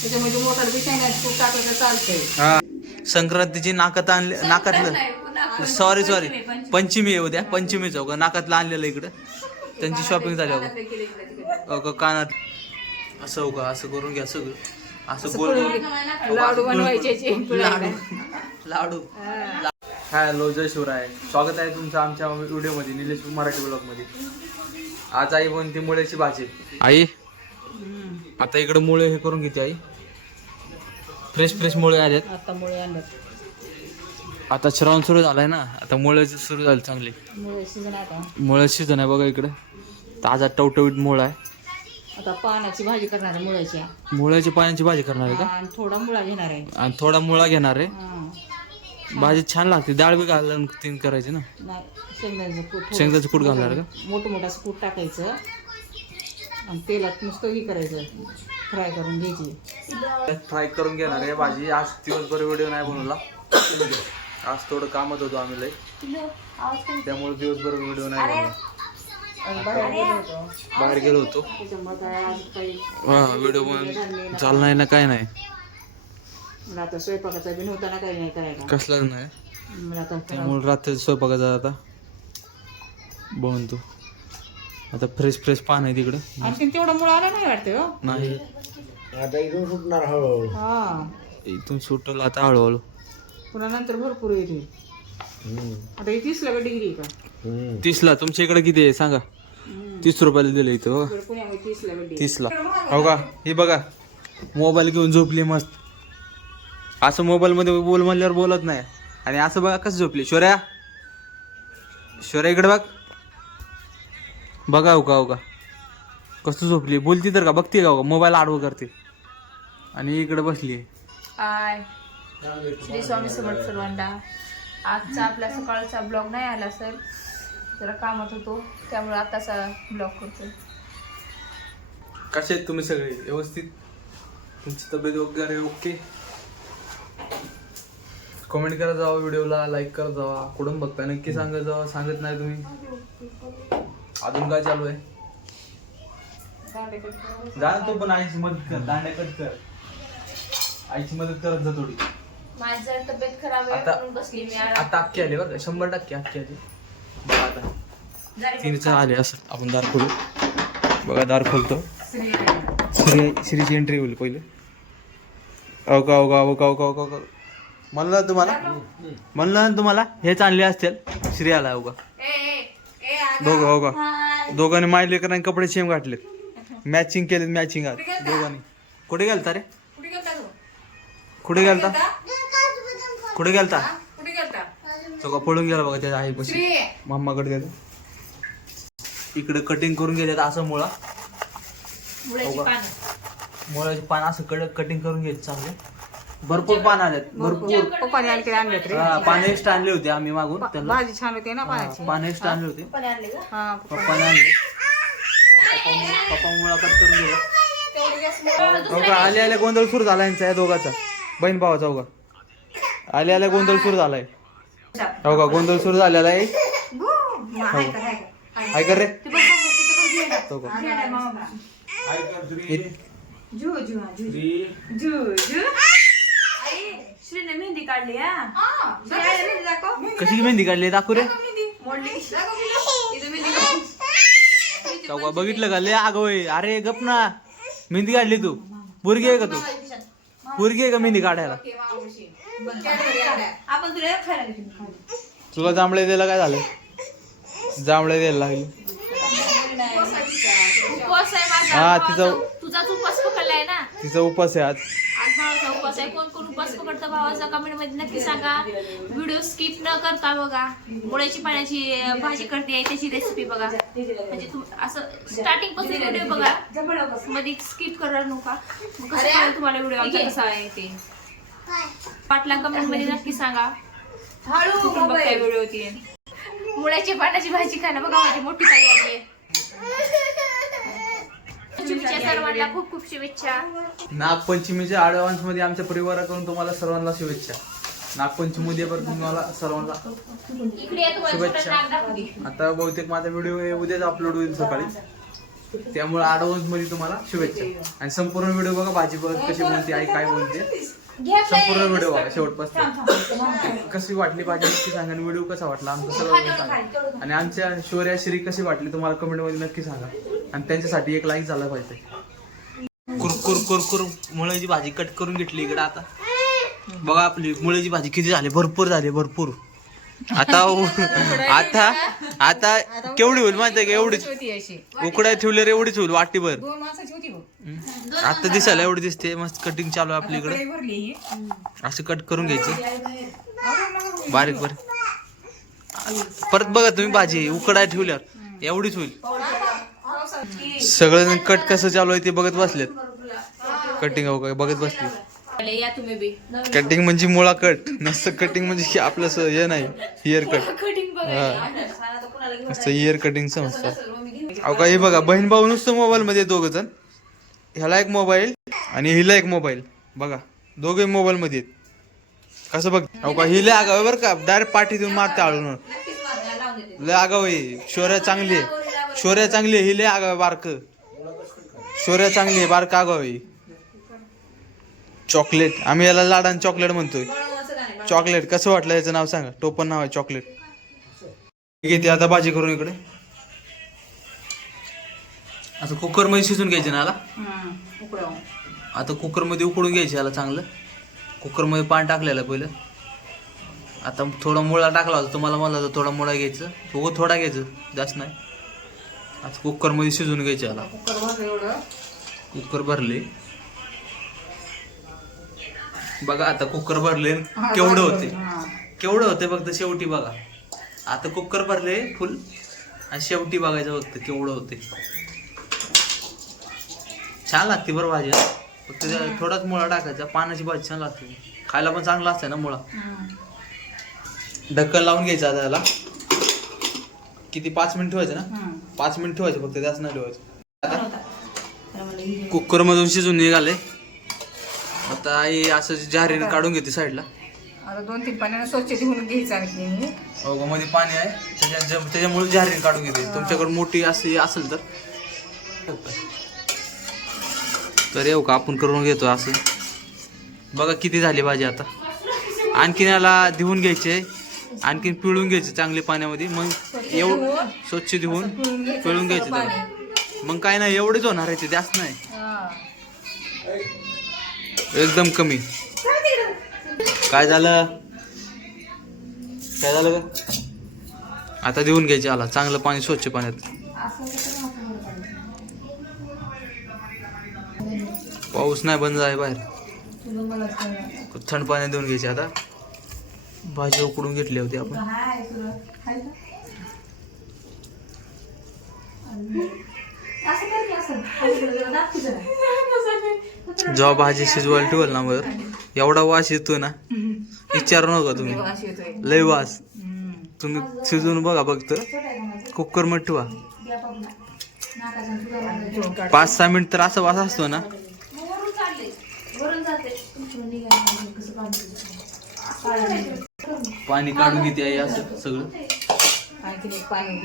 त्याच्यामध्ये मोटर बी शेंगदाण्याचं कूट टाकलं तर चालतंय. हा संक्रांतीची नाकातलं सॉरी पंचमी आहे उद्या. पंचमी चौक नाकातलं आणलेलं इकडं. त्यांची शॉपिंग झाली हो कानात. असं हो का असं करून घ्या सगळं. असं गोल लाडू बनवायचे. लाडू. हॅलो जय शिवराय. स्वागत आहे तुमचं आमच्या व्हिडिओमध्ये निलेश मराठी ब्लॉगमध्ये. आज आई बनते मुळ्याची भाजी. आई आता इकडे मुळे हे करून घेते आई. फ्रेश मुळे आलेत. आता मुळे आणलं. आता श्रावण सुरू झालाय ना. आता मुळे सुरू झाले चांगले. मुळे सीझन आहे बघा इकडे. ताजा टवटवीत मुळा आहे. आता पानाची भाजी करणार आहे मुळ्याची. मुळ्याची पाण्याची भाजी करणार आहे का? आणि थोडा मुळा घेणार आहे. आणि थोडा मुळा घेणार आहे. भाजी छान लागते. डाळ बी घालून तीन करायची ना. नाही शेंगदाण्याचं शेंगदाचं कूट घालणार का? मोठं असं कूट टाकायचं आणि तेलात नुसतं हे करायचं. फ्राय करून घ्यायची. फ्राय करून घेणार आहे भाजी. आज दिवसभर व्हिडिओ नाही बनवला. आज थोडं कामत होतो आम्ही लय. त्यामुळे दिवसभर व्हिडिओ नाही बनवला. बाहेर गेलो होतो. हा व्हिडिओ झाला नाही ना काय नाही. मला आता स्वयंपाकाचा बी नव्हता ना काही नाही करायला. कसलाच नाही. मला आता त्यामुळे रात्री स्वयंपाकाचा आता बनतो. आता फ्रेश पान आहे तिकडं. आणखीन तेवढा मुळा आला नाही वाटतं हो. नाही आता इथून सुटणार हळूहळू. हा इथून सुटलं आता हळूहळू. पुन्हा नंतर भरपूर येते. आता हे 30 ला डिग्री का? 30ला. तुमच्या इकडे किती आहे सांगा? 30 रुपयाला दिलं इथं. पुण्यामध्ये 30 ला डिग्री. 30ला. हो का? हे बघा मोबाईल घेऊन झोपली मस्त. असं मोबाईल मध्ये बोल म्हणल्यावर बोलत नाही. आणि असं बघा कसं झोपली. शौर्या इकडे बघ. बघा हो का कसं झोपली. बोलती तर का? बघते का? मोबाईल आडवं करते आणि इकडे बसली. हाय श्री स्वामी समर्थ सर्वांना. आजचा आपला सकाळचा ब्लॉग नाही आला सर. जरा कामात होतो त्यामुळे आताचा ब्लॉग करतो. कसे आहेत तुम्ही सगळे? व्यवस्थित? तुमची तब्येत वगैरे ओके? कमेंट करत जावा, व्हिडिओला लाईक करत जावा. कुठून बघता नक्की सांगत जावा. सांगत नाही तुम्ही. अजून काय चालू आहे? जा तो पण आईची मदत कर. दांड्या कट कर. आईची मदत करत जा थोडी. माझी जरा तब्येत खराब आहे म्हणून बसली मी. आता अख्खी आली बरं का. 100% अख्खी आली. बघा आता तिनेच आले असं. आपण दार खोलू. बघा दार खोलतो. श्रीची एंट्री होईल पहिले. अवका म्हणलं ना तुम्हाला हेच आणले असतील. श्री आला अवका. दोघांनी माय लेकरांनी कपडे सेम घातलेत. मॅचिंग केलेत. मॅचिंग दोघांनी. कुठे गेलता रे? कुठे गेलता? तो का पळून गेला बघा. त्याच्या आई पशी मामाकडे गेला. इकडे कटिंग करून गेल्यात असं मुळा. मुळाची पान असं कटिंग करून घ्यायचं चांगले. भरपूर पान आलेत. भरपूर पप्पाने आणखी आणलेत रे. पान एक्स्ट्रा आणले होते आम्ही मागून. त्यांना भाजी छान होते ना पानाची. पान एक्स्ट्रा आणले होते. हा पप्पाने आणले. पप्पा मुळा कट करून गेला. आल्या गोंधळ सुरू झाला यांचा. या दोघाचा बहीण भावाचा. हो का आल्या गोंधळ सुरू झालाय. हो का गोंधळ सुरू झालेला आहे. काय कर रे? हो का श्रीने मेहंदी काढली. कशी मेहंदी काढली दाखवू रे. चौका बघितलं का? लय आगवय. अरे गप ना. मेहंदी काढली तू? पोरगी आहे का तू? पोरगी आहे का मेहंदी काढायला? आपण तुला खायला तुला जांभळे द्यायला काय झालं? जांभळे द्यायला लागले. उपवास आहे माझा. हा तिचा तुझाच उपवास पकडलाय ना. तिचा उपास आहे आज. आज भावाचा उपवास आहे. कोण उपवास पकडतं भावाचा कमेंट मध्ये नक्की सांगा. व्हिडिओ स्किप न करता बघा. मुळ्याची पाण्याची भाजी करते त्याची रेसिपी बघा. म्हणजे असं स्टार्टिंग पासून व्हिडिओ बघा. मध्ये स्किप करणार नका. कसं तुम्हाला व्हिडिओ आमचा कसा आहे ते पाटला कमेंट मध्ये नक्की सांगा. व्हिडिओ ती मुळ्याची पाण्याची भाजी खाणं बघा. माझी मोठी ताई आली आहे. सर्वांना खूप खूप शुभेच्छा. नागपंचमीच्या ऍडव्हान्स मध्ये आमच्या परिवाराकडून तुम्हाला सर्वांना शुभेच्छा. नागपंचमी तुम्हाला सर्वांना शुभेच्छा. आता बहुतेक माझा व्हिडिओ उद्याच अपलोड होईल सकाळी. त्यामुळे ॲडव्हान्स मध्ये तुम्हाला शुभेच्छा. आणि संपूर्ण व्हिडिओ बघा, भाजी बघ कशी बोलते, आई काय बोलते, संपूर्ण व्हिडिओ बघा शेवटपासून. कशी वाटली भाजी नक्की सांगा, आणि व्हिडिओ कसा वाटला आमचं सगळं सांगा. आणि आमच्या शौर्या श्री कशी वाटली तुम्हाला कमेंट मध्ये नक्की सांगा. आणि त्यांच्यासाठी एक लाईक झाला पाहिजे. कुरकुर कुरकुर मुळ्याची भाजी कट करून घेतली इकडे. आता बघा आपली मुळ्याची भाजी किती झाली, भरपूर झाली, भरपूर. आता आता आता केवढी होईल माहिती आहे का? एवढीच उकड्या ठेवल्यावर एवढीच होईल, वाटीभर. 2 माणसाची होती बघ. आता दिसायला एवढी दिसते. मस्त कटिंग चालू आहे आपल्या इकडे. भरली ही. असं कट करून घ्यायची बारीक बारीक. परत बघा तुम्ही भाजी उकडाय ठेवल्यावर एवढीच होईल. सगळं कट कसं चालू आहे ते बघत बसलेत. कटिंग हो काय बघत बसले. या तुम्ही बी कटिंग म्हणजे मुळा कट नसतं. कटिंग म्हणजे आपलं हे नाही, हेअर कट. कटिंग नुसतं हेअर कटिंग समजतं. अहो का हे बघा, बहीण भाऊ नुसतं मोबाईल मध्ये दोघं जण. ह्याला एक मोबाईल आणि हिला एक मोबाईल. बघा दोघे मोबाईल मध्ये आहेत. कसं बघ. अहो का हिले आगाव बरं का, डायरेक्ट पाठी देऊन मारते आळून. लय आगाव आहे. शौर्या चांगली आहे, शौर्या चांगली आहे. हिले आगाव बारक. शौर्या चांगली आहे, बारक आगाव आहे. चॉकलेट, आम्ही याला लाडान चॉकलेट म्हणतोय. चॉकलेट कसं वाटलं याचं नाव सांगा. टोपण नाव आहे चॉकलेट. घेते आता भाजी करून इकडे. आता कुकर मध्ये शिजून घ्यायचे ना याला. आता कुकर मध्ये उकडून घ्यायचे याला चांगलं. कुकर मध्ये पाणी टाकलेलं पहिलं. आता थोडा मुळा टाकला होता तुम्हाला, मला तर थोडा मुळा घ्यायचं, थोडा घ्यायचं, जास्त नाही. आता कुकर मध्ये शिजून घ्यायचे याला. कुकर भरले बघा. आता कुकर भरले केवढं होते, केवढं होते फक्त शेवटी बघा. आता कुकर भरले फुल आणि शेवटी बघायचं फक्त केवढं होते. छान लागते बरं भाजी. फक्त थोडाच मुळा टाकायचा. पानाची भाजी छान लागते, खायला पण चांगला असते ना मुळा. ढक्कन लावून घ्यायचं आता त्याला. किती 5 मिनिट ठेवायचं ना. 5 मिनिट ठेवायचं फक्त, जास्त नाही ठेवायचं. आता कुकर मधून शिजून निघाले. आता आई असं जारीने काढून घेते साईडला. आता 2-3 पाण्याने स्वच्छ धुवून घ्यायचं. आणखी मध्ये पाणी आहे त्याच्यामुळे जारीने काढून घेते. तुमच्याकडे मोठी अशी असेल तर येऊ का आपण करून घेतो असं. बघा किती झाली भाजी. आता आणखीन याला धुवून घ्यायचे, आणखीन पिळून घ्यायचे चांगले पाण्यामध्ये. मग स्वच्छ धुवून पिळून घ्यायचे त्याला. मग काय नाही, एवढेच होणार आहे ते, जास्त नाही, एकदम कमी. काय झालं का? आता धुवून घ्यायचे आला चांगलं पाणी, स्वच्छ पाण्यात. पाऊस नाही बंद आहे बाहेर. थंड पाण्यात धुवून घ्यायचे. आता भाजी उकडून घेतली होती आपण. जेव्हा भाजी शिजवायला ठेवल ना वर, एवढा वास येतोय ना, विचारू नका तुम्ही. लय वास. तुम्ही शिजवून बघा फक्त. कुकर मध्ये ठेवा 5-6 मिनिट तर असा वास असतो ना. पाणी काढून घेते आई असं सगळं.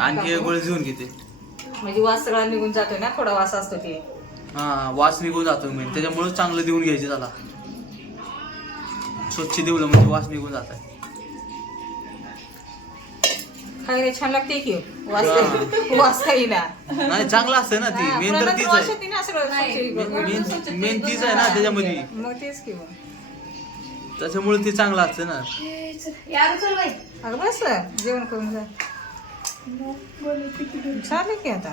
आणखी एक गोळी घेऊन घेते म्हणजे वास सगळा निघून जातोय ना. थोडा वास असतो ते. हा वास निघून जातो मी त्याच्यामुळे चांगलं देऊन घ्यायचे त्याला. स्वच्छ देऊलं म्हणजे वास निघून जात आहे. खायला छान लागते की वास काही ना. नाही चांगलं असतं ना ती. मेन तर तीच आहे. मेन तीच आहे ना त्याच्यामध्ये. मग तेच की त्याच्यामुळे ती चांगलं असतं ना. अगं बस जेवण करून जा. चालेल की आता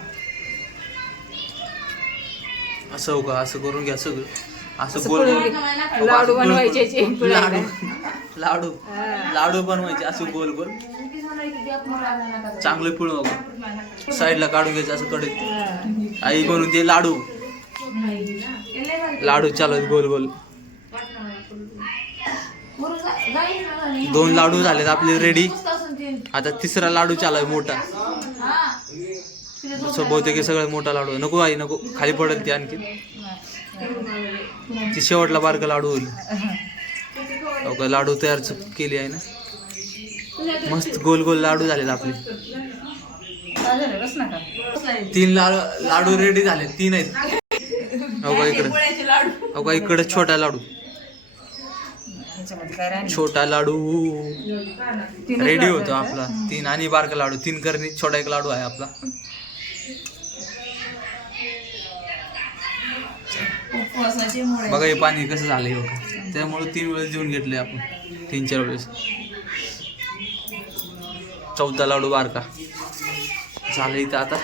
असं हो का. असं करून घ्या सगळं. असं गोल लाडू बनवायचे. लाडू बनवायचे असं गोल गोल चांगलं पिळून साईडला काढून घ्यायचं असं कढईत. आई बनवून ते लाडू चालत गोल गोल. 2 लाडू झालेत आपले रेडी. आता 3रा लाडू चालू मोठा. बहुतेक सगळ्यात मोठा लाडू. नको आई नको, खाली पडेल ती आणखी. ती शेवटला बारका लाडू होईल. लाडू तयार केली आहे ना. मस्त गोल गोल लाडू झालेत आपले. झाले बस नका 3 लाडू रेडी झाले, 3 आहेत. हो का इकडे, हो का इकडे छोटा लाडू, ह्याच्यामध्ये काय राहिलं छोटा लाडू तीनच रेडी लाडू होतो आहेत आपला. 3 आणि बारका लाडू, 3 करणी छोटा एक लाडू आहे आपला. बघा हे पाणी कसं झालंय बघा, त्यामुळे 3 वेळेस जेवून घेतले आपण, 3-4 वेळेस. 14 लाडू बारका झालं इथं. आता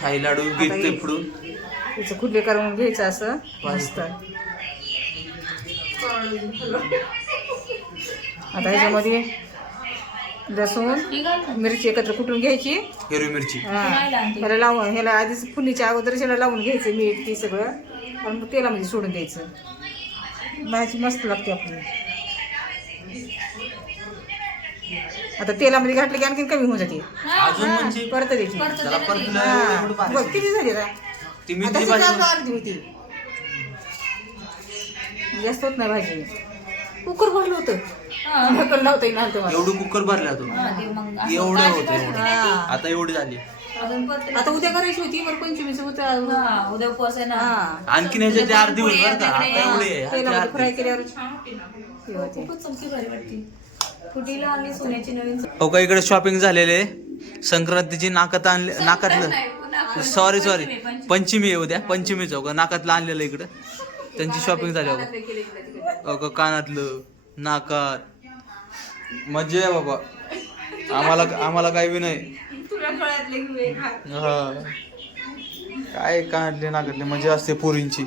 काही लाडू घेतले पुढून. त्याचं खुले करून घ्यायचं असं मस्त. आता ह्याच्यामध्ये लसूण मिरची एकत्र कुटून घ्यायची. हिरवी मिरची, ह्याला लावून, ह्याला आधीच फुलीच्या अगोदर ह्याला लावून घ्यायचं मीठ ती सगळं, आणि मग तेलामध्ये सोडून द्यायचं. भाजी मस्त लागते आपली. आता तेलामध्ये घातलं की आणखीन कमी होऊन जाते. अजून म्हणजे परत द्यायची. त्याला परतलं हा. एवढं भारी. बघ किती झाली आता. ती आता मेथी शिजायला भाजी अर्धी होती. जास्त होत नाही भाजी. कुकर भरलं होतं, ढक्कन लावता येईल मला. एवढं कुकर भरला तो, एवढं होतं एवढं. हा. आता एवढी झाली. आता उद्या करायची होती बरं, 25 उद्या उपवास आहे ना. आणखीन याच्यात अर्धी होईल बरं का, आता एवढी आहे. तेलामध्ये फ्राय अर्धी. केल्यावर हे होते. हो का इकडे शॉपिंग झालेले. संक्रांतीची नाकातलं सॉरी पंचमी आहे उद्या, पंचमीच हो का, नाकातलं आणलेलं इकडं. त्यांची शॉपिंग झाली हो का, कानातलं, नाकात. मजा आहे बाबा, आम्हाला काही बी नाही. हा काय कानातले नाकातले मजा असते पोरींची.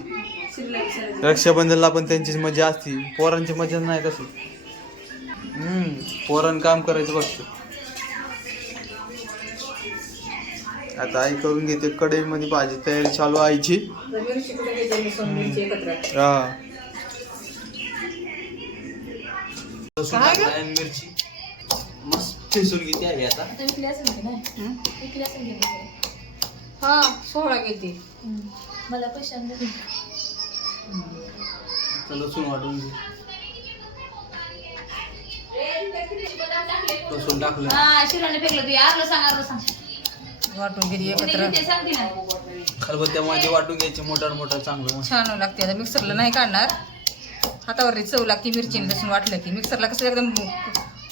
रक्षाबंधनला पण त्यांचीच मजा असते, पोरांची मजा नाही कशी. पोरांनी काम करायचं बघतो. आता आई करून घेते कढईमध्ये भाजी तयारी चालू आईची. मिरची कुठे घ्यायची, लसूण मिरची एकत्र. हा लसूण टाकलाय आणि मिरची मस्त ठेसून घेते आई आता. हा 16 घेते. मला पैसे आता लसूण वाटून घे. लसूण टाकलं, शिराने फेकलं तू यार सांग वाटून घेते एकत्र. ते सांगते ना. खलबत्त्यामध्ये वाटून घ्यायची मोठं चांगलं मस्त. छान लागते. आता मिक्सरला नाही काढणार, हातावर चव लागते. मिरची लसूण वाटलं की मिक्सरला कसं एकदम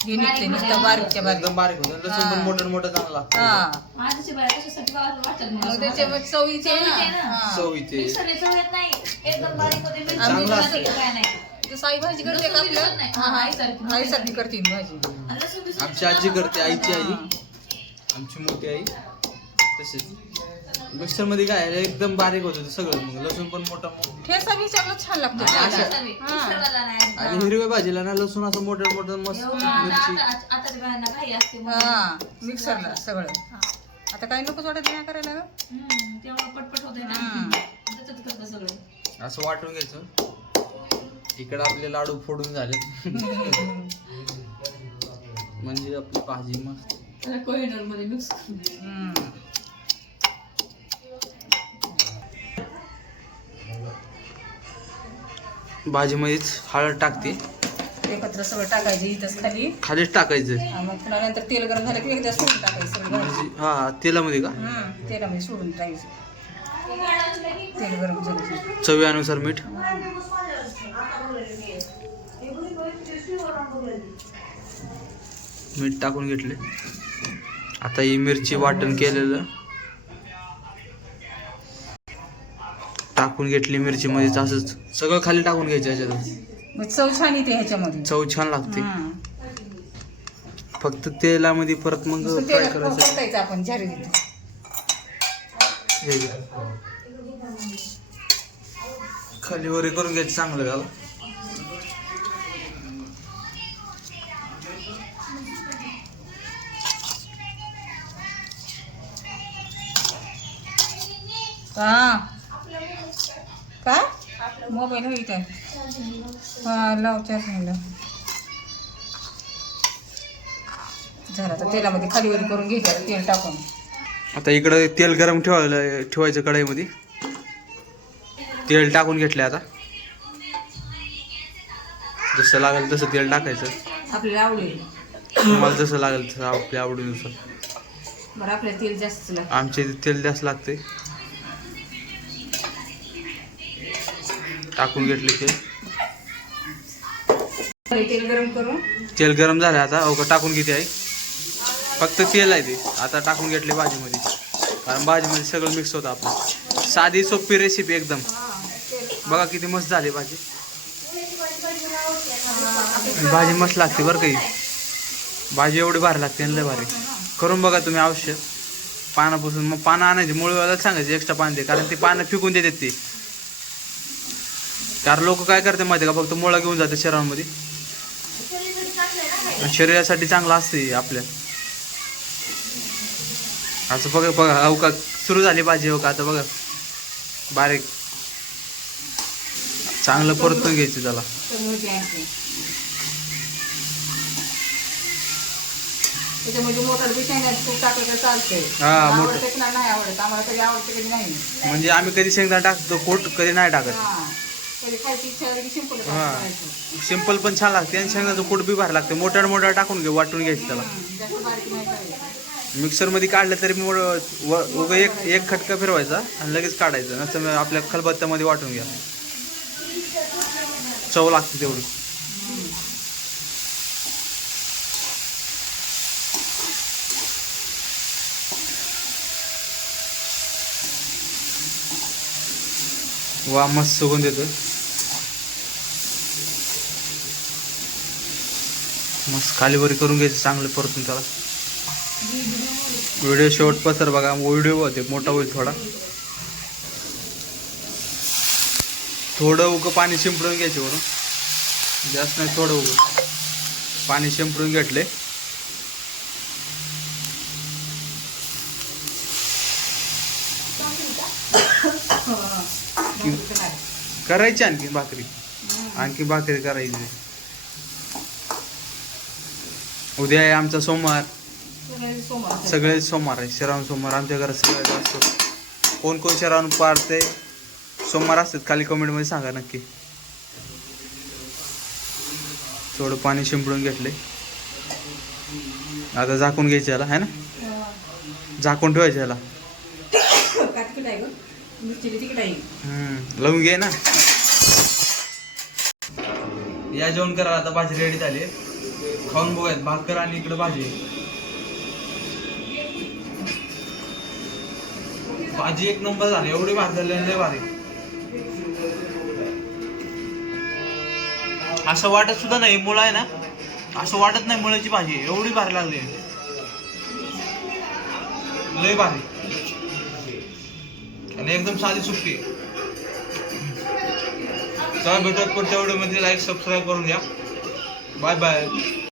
हे निघते, नुसतं बारीकच्या बारीक. एकदम बारीक होतं. लसूण पण मोठं चांगलं लागतं. हा आजची बाया कशासाठी वाटतात मग त्याच्यामध्ये चवीचे ना. चव इथे मिक्सरने चव येत नाही, एकदम बारीक होते. मिरची चांगलं पण असतं. काय नाही. साई भाजी करते का आपलं? नाही. हा हा आईसारखी. आईसारखी करते भाजी. आणि लसूण बिसून आमची आजी करते, आईची आई, आमची मोठी आई तसेच. मिक्सर मध्ये काय आहे, एकदम बारीक होतं ते सगळं. मग लसूण पण मोठा ठेचा बी सगळं छान लागतो. मिक्सरवाला नाही. आणि हिरव्या भाजीला ना लसूण असं मोठं मस्त मिरची. आताच्या बायांना काही असते हा मिक्सरला सगळं. आता काही नकोच वाटत नाही करायला ग. तेवढं पटपट होते ना, त्याच्यात करतं सगळं. असं वाटून घ्यायचं. इकडे आपले लाडू फोडून झाले म्हणजे आपली भाजी मस्त. त्याला कोहिनूर मध्ये मिक्स. भाजीमध्येच हळद टाकते, एकत्र सगळं टाकायचं इथंच खालीच टाकायचं. मग पुन्हा नंतर तेल गरम झालं की एकदा सोडून टाकायचं सगळं. म्हणजे हा तेलामध्ये का, तेलामध्ये सोडून टाकायचं. तेल गरम झालं की चवीनुसार मीठ. मीठ टाकून घेतले. आता ही मिरची वाटण केलेलं टाकून घेतली. मिरची मध्ये असंच सगळं खाली टाकून घ्यायचं. याच्यात मग चव छान येते ह्याच्यामध्ये. चव छान लागते. फक्त तेलामध्ये परत मग फ्राय करायचं. आपण झारी देतो. खाली वरी करून घ्यायचं चांगलं झालं. काय मोबाईल होईल आहे. हा लावते सांगलं झालं. आता तेलामध्ये खाली वरी करून घ्यायचं तेल टाकून. आता इकडं तेल गरम ठेवायचं कढईमध्ये. तेल टाकून घेतलं. आता जसं लागेल तसं तेल टाकायचं. आपल्याला आवडेल तुम्हाला जसं लागेल तसं आपल्या आवडीनुसार. बरं आपल्याला तेल जास्त लागतं. आमच्या इथे तेल जास्त लागते. टाकून घेतले तेल गरम करून तेल गरम झालं आता. अवघं टाकून किती आहे, फक्त तेल आहे ते. आता टाकून घेतले भाजीमध्ये, कारण भाजीमध्ये सगळं मिक्स होतं आपलं. साधी सोपी रेसिपी एकदम. बघा किती मस्त झाली भाजी. भाजी मस्त लागते बरं काही. भाजी एवढी भारी लागते लय भारी. करून बघा तुम्ही अवश्य. पानापासून मग पानं आणायची, मुळवाला सांगायचे एक्स्ट्रा पान दे, कारण ती पानं फेकून देतात ते. कारण लोक काय करते माहिती का, फक्त मुळा घेऊन जाते शहरांमध्ये. शरीरासाठी चांगलं असते आपल्या. असं बघा बघा हो का सुरू झाली भाजी. हो का आता बघा बारीक चांगलं परतून घ्यायचं त्याला. त्याच्यामध्ये मोटर बी शेंगदाणे खूप टाकलं तर चालतंय. हा, मोठं. आवडतं की नाही आवडत, आम्हाला कधी आवडतं कधी नाही. म्हणजे आम्ही कधी शेंगदाणा टाकतो, कोट कधी नाही टाकत. हा, कधी खायची इच्छा झाली की सिंपल हा. करायचं. सिंपल पण छान लागते आणि शेंगदाण्याचं कोट बी भारी लागते. मोठ्या टाकून घे, वाटून घ्यायचं त्याला. जास्त बारीक नाही करायचं. मिक्सरमध्ये काढलं तरी उगं एक खटका फिरवायचा आणि लगेच काढायचं. नसतं मग आपल्या खलबत्त्यामध्ये वाटून घ्या. चव लागते तेवढी. वा मस्त सुगंध येतो. मस्त खालीवरी करून घ्यायचं चांगलं परतून त्याला. व्हिडिओ शेवट पसर बघा, व्हिडिओ होते मोठा होईल थोडा. थोडं उगं पाणी शिंपडून घ्यायचे वरून, जास्त नाही. थोडं उगं पाणी शिंपडून घेतले. करायची आणखी भाकरी करायची. उद्या आहे आमचा सोमवार. सगळे सोमवार आहे. श्रावण सोमवार आमच्या घरात सगळ्यात असतो. कोण कोण श्रावण पाळते सोमवार असतात खाली कमेंटमध्ये सांगा नक्की. थोडं पाणी शिंपडून घेतले. आता झाकून घ्यायचं याला, है ना. झाकून ठेवायचं याला. लावून घे ना. या जेवण करा. आता भाजी रेडी झाली. खाऊन बघायत. भाकर आणि इकडे भाजी. भाजी एक नंबर झाली. एवढी भारी झाली, लय भारी. असं वाटत सुद्धा नाही मुळा आहे ना, असं वाटत नाही मुळाची भाजी. एवढी भारी लागली, लय भारी. आणि एकदम साधी सुट्टी. चला भेटत पुढच्या व्हिडिओमध्ये. लाईक सबस्क्राईब करून घ्या. Bye bye.